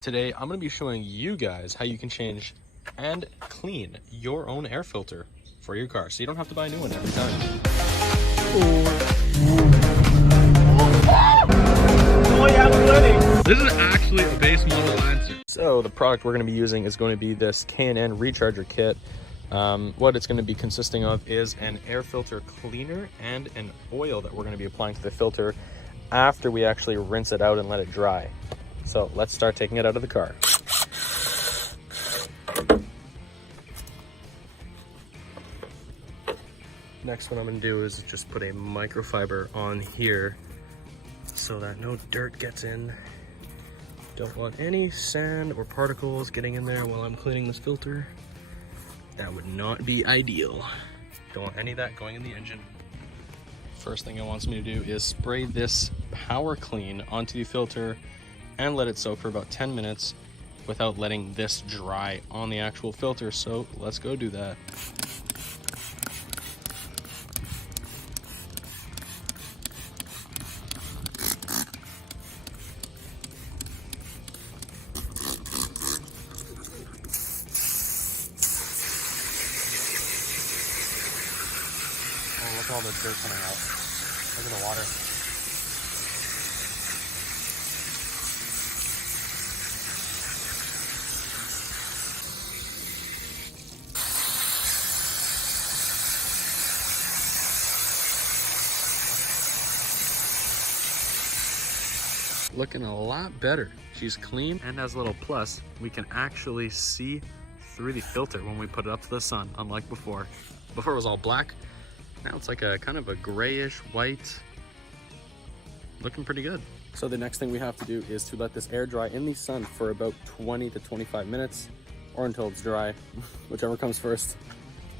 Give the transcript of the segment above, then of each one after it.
Today, I'm going to be showing you guys how you can change and clean your own air filter for your car, so you don't have to buy a new one every time. This is actually a base model Lancer. So the product we're going to be using is going to be this K&N recharger kit. What it's going to be consisting of is an air filter cleaner and an oil that we're going to be applying to the filter after we actually rinse it out and let it dry. So let's start taking it out of the car. Next, what I'm going to do is just put a microfiber on here so that no dirt gets in. Don't want any sand or particles getting in there while I'm cleaning this filter. That would not be ideal. Don't want any of that going in the engine. First thing it wants me to do is spray this power clean onto the filter and let it soak for about 10 minutes without letting this dry on the actual filter. So let's go do that. Oh, look at all the dirt coming out. Look at the water. Looking a lot better. She's clean, and as a little plus, we can actually see through the filter when we put it up to the sun, unlike before. Before it was all black. Now it's like a kind of a grayish white. Looking pretty good. So the next thing we have to do is to let this air dry in the sun for about 20 to 25 minutes, or until it's dry, whichever comes first.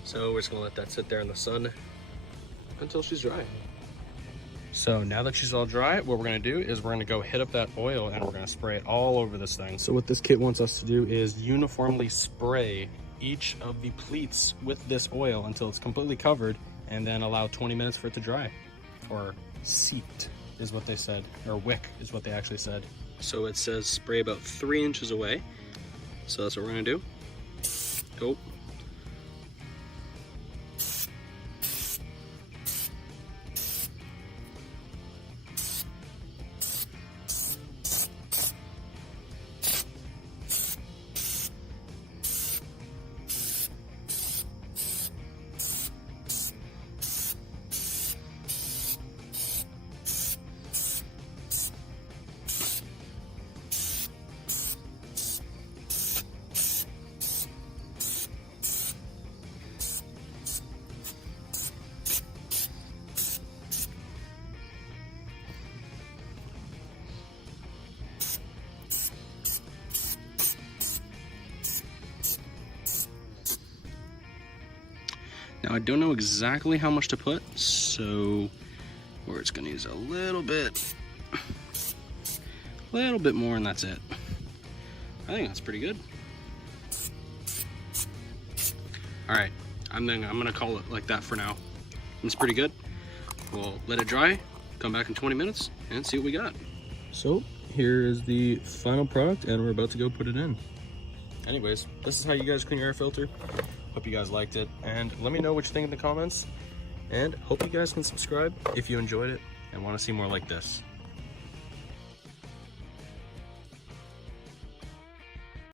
So we're just gonna let that sit there in the sun until she's dry. So now that she's all dry, what we're gonna do is we're gonna go hit up that oil and we're gonna spray it all over this thing. So what this kit wants us to do is uniformly spray each of the pleats with this oil until it's completely covered, and then allow 20 minutes for it to dry. Or seeped is what they said, or wick is what they actually said. So it says spray about 3 inches away. So that's what we're gonna do. Oh. Now I don't know exactly how much to put, so we're just gonna use a little bit more, and that's it. I think that's pretty good. All right, I'm gonna call it like that for now. It's pretty good. We'll let it dry, come back in 20 minutes, and see what we got. So here is the final product, and we're about to go put it in. Anyways, this is how you guys clean your air filter. Hope you guys liked it, and let me know what you think in the comments, and hope you guys can subscribe if you enjoyed it and want to see more like this.